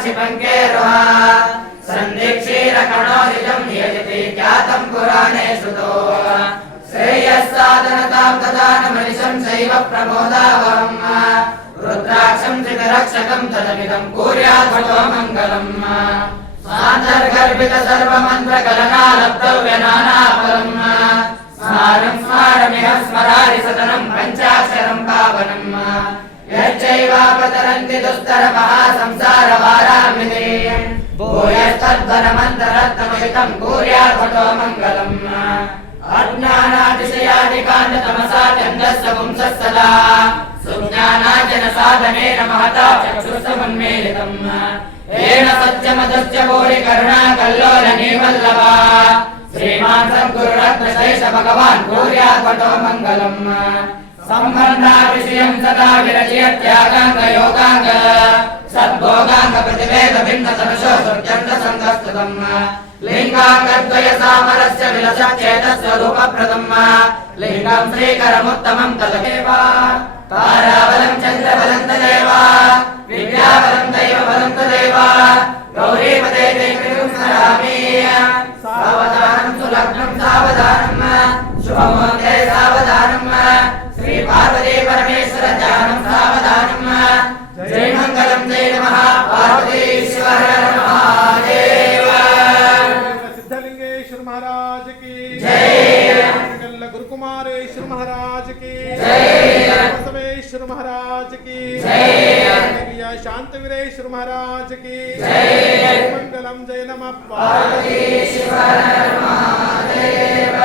क्षिपङ्केरुहा सन्धिक्षीरकणोदिजं यजति ख्यातं पुराणे श्रुतो श्रेयस्साधनतां ददानमनिशं शैव प्रमोदावहम् रुद्राक्षं त्रिदरक्षकं तदमिदं कुर्यात् भटो मङ्गलम् सान्तर्गर्भित सर्वमन्त्रकलनालब्धव्यनानाफलम् स्मारं स्मारमिह स्मरारि सततं पञ्चाक्षरं पावनम् यच्चैवापतरन्ति दुस्तरमहासंसारभारामिति भूयस्तद्वरमन्तरत्तमहितं कुर्यात् भटो मङ्गलम् अज्ञानातिशयादिकान्ततमसा चन्द्रस्य पुंसः सदा सुज्ञानार्जनसाधनेन महता चक्षुषमुन्मीलितम् येन सत्यमदस्य भूरिकरुणा कल्लोलनीवल्लभा श्रीमान् सद्गुरुरत्नशेष भगवान् कुर्यात् भटो मङ्गलम् सम्बन्धाविषयं सदा विरचयत्यागाङ्गयोगाङ्ग सद्भोगाङ्गप्रतिवेदभिन्नतनुषो सुत्यन्तसङ्गस्तुतम् लिङ्गाङ्गद्वय सामरस्य विलसच्चेतस्वरूपप्रदम् लिङ्गं श्रीकरमुत्तमं तदेव ताराबलं चन्द्रबलं तदेव विद्याबलं दैवबलं तदेव गौरीपदे ते कृतिं स्मरामि सावधानं सुलग्नं सावधानं शुभमुहूर्ते सावधानं श्री पार्वती परमेश्वर ध्यानं सावधानं जय मंगलम जय नमः पार्वतीश्वर महादेव सिद्धलिंगेश्वर महाराज की जय गुरुकुमारेश्वर महाराज की जय बसवेश्वर महाराज की जय शांतवीरेश्वर महाराज की जय मंगलम जय नमः पार्वतीश्वर महादेव।